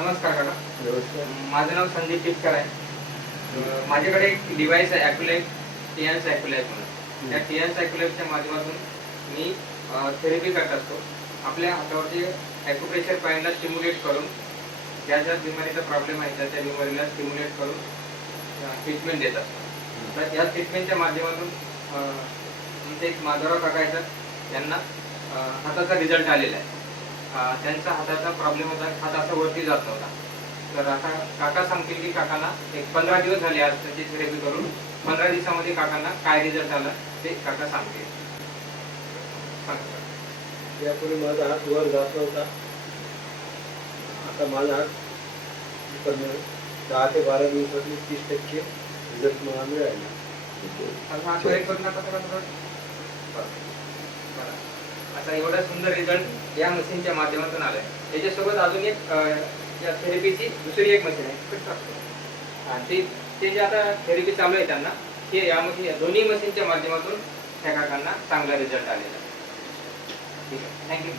नमस्कार काका. नमस्कार. माझं नाव संदीप टिपकर आहे. माझ्याकडे एक डिव्हाइस आहे ॲक्युलाइट टीएन सायक्युलाइट म्हणून. त्या टीएन सायक्युलाइटच्या माध्यमातून मी थेरपी करत असतो. आपल्या हातावरचे ॲक्युप्रेशर पॉईंटला स्टिम्युलेट करून ज्या ज्या बिमारीचा प्रॉब्लेम आहे त्या बिमारीला स्टिम्युलेट करून ट्रीटमेंट देत असतो. तर या ट्रीटमेंटच्या माध्यमातून आमचे एक माधवराव काका आहेत, यांना हाताचा रिझल्ट आलेला आहे. त्यांचा हाताचा प्रॉब्लेम होता, हात असा वरती जात नव्हता. तर आता काका सांगतील की काकांना एक 15 दिवस झाले आज त्याची थेरपी करून. 15 दिवसामध्ये काकांना काय रिझल्ट आला ते काका सांगतील. यापूर्वी माझा हात वर जात नव्हता. आता माझा हात 10 ते 12 दिवसातून 30% रिझल्ट मला मिळाला. आता एवढा सुंदर रिझल्ट या मशीनच्या माध्यमातून आलाय. त्याच्यासोबत अजून एक या थेरपीची दुसरी एक मशीन आहे आणि ते जे आता थेरपी चालू आहे त्यांना ते यामध्ये दोन्ही मशीनच्या माध्यमातून त्या काकांना चांगला रिझल्ट आलेला आहे. ठीक आहे, थँक्यू.